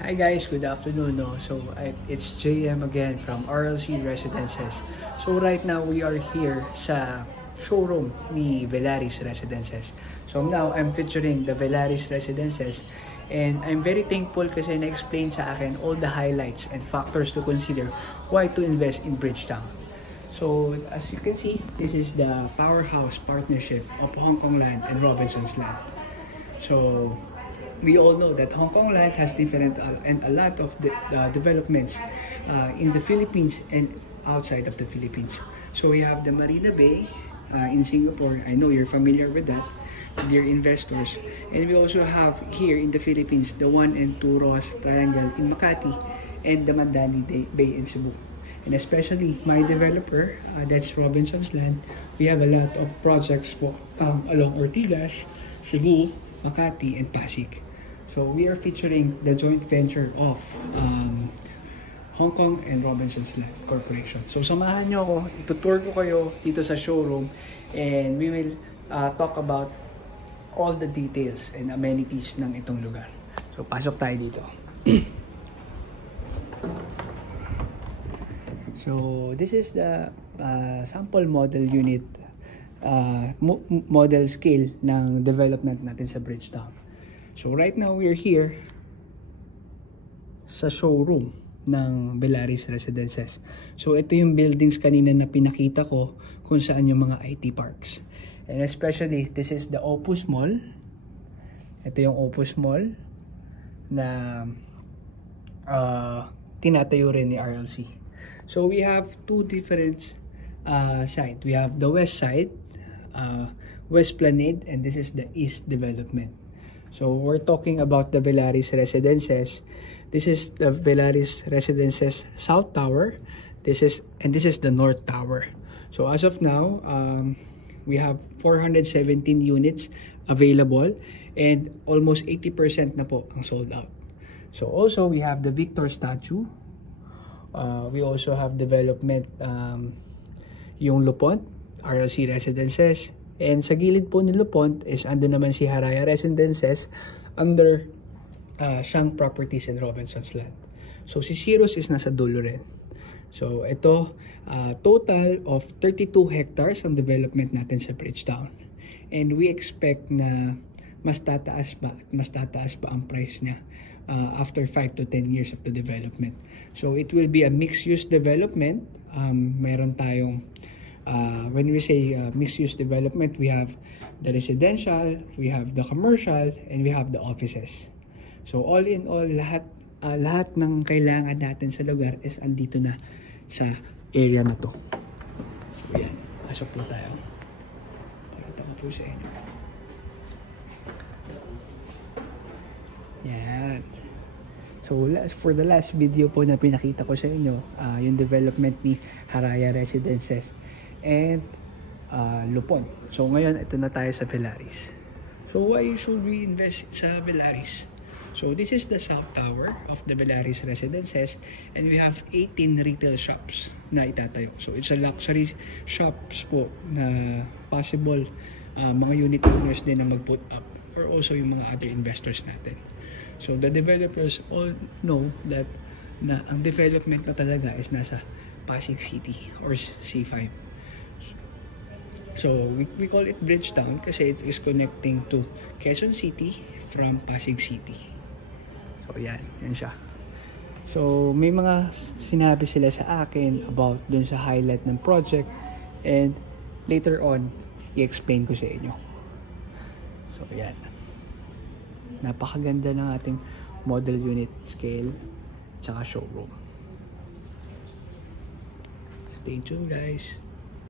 Hi guys, good afternoon. It's JM again from RLC Residences. So right now we are here sa showroom ni Velaris Residences. So now I'm featuring the Velaris Residences and I'm very thankful kasi na-explain sa akin all the highlights and factors to consider why to invest in Bridgetowne. So as you can see, this is the powerhouse partnership of Hong Kong Land and Robinsons Land. So we all know that Hong Kong Land has different and a lot of developments in the Philippines and outside of the Philippines. So we have the Marina Bay in Singapore. I know you're familiar with that, dear investors. And we also have here in the Philippines the 1 and 2 Ross Triangle in Makati and the Mandani Bay in Cebu. And especially my developer, that's Robinsons Land. We have a lot of projects along Ortigas, Cebu, Makati, and Pasig. So we are featuring the joint venture of Hong Kong and Robinsons Land Corporation. So samahan nyo ako, itutour ko kayo dito sa showroom and we will talk about all the details and amenities ng itong lugar. So pasok tayo dito. So this is the sample model unit model scale ng development natin sa Bridgetowne. So right now we're here sa showroom ng Velaris Residences. So ito yung buildings kanina na pinakita ko kung saan yung mga IT parks. And especially this is the Opus Mall. Ito yung Opus Mall na tinatayo rin ni RLC. So we have two different sides. We have the west side, West Planade, and this is the east development. So we're talking about the Velaris Residences. This is the Velaris Residences South Tower. This is the North Tower. So as of now, we have 417 units available and almost 80% na po ang sold out. So also we have the Victor statue. We also have development yung Lupont, RLC Residences. And sa gilid po ni Lupont is ando naman si Haraya Residences under Shang Properties and Robinsons Land. So si Ceros is nasa dulo rin. So ito, total of 32 hectares ang development natin sa Bridgetowne. And we expect na mas tataas pa ang price niya after 5 to 10 years of the development. So it will be a mixed-use development. Meron tayong when we say mixed-use development, we have the residential, we have the commercial, and we have the offices. So all in all, lahat ng kailangan natin sa lugar is andito na sa area na to. So yan, pasok po tayo. Pakita ko po sa inyo. Yan. So for the last video po na pinakita ko sa inyo, yung development ni Haraya Residences and Lupon. So ngayon ito na tayo sa Velaris. So why should we invest sa Velaris? So this is the South Tower of the Velaris Residences and we have 18 retail shops na itatayo. So it's a luxury shops po na possible mga unit owners din na mag-put up or also yung mga other investors natin. So the developers all know that na ang development na talaga is nasa Pasig City or C5. So we call it Bridgetowne kasi it is connecting to Quezon City from Pasig City. So yan siya. So may mga sinabi sila sa akin about dun sa highlight ng project and later on i-explain ko sa inyo. So yan. Napakaganda ng ating model unit scale tsaka showroom. Stay tuned guys.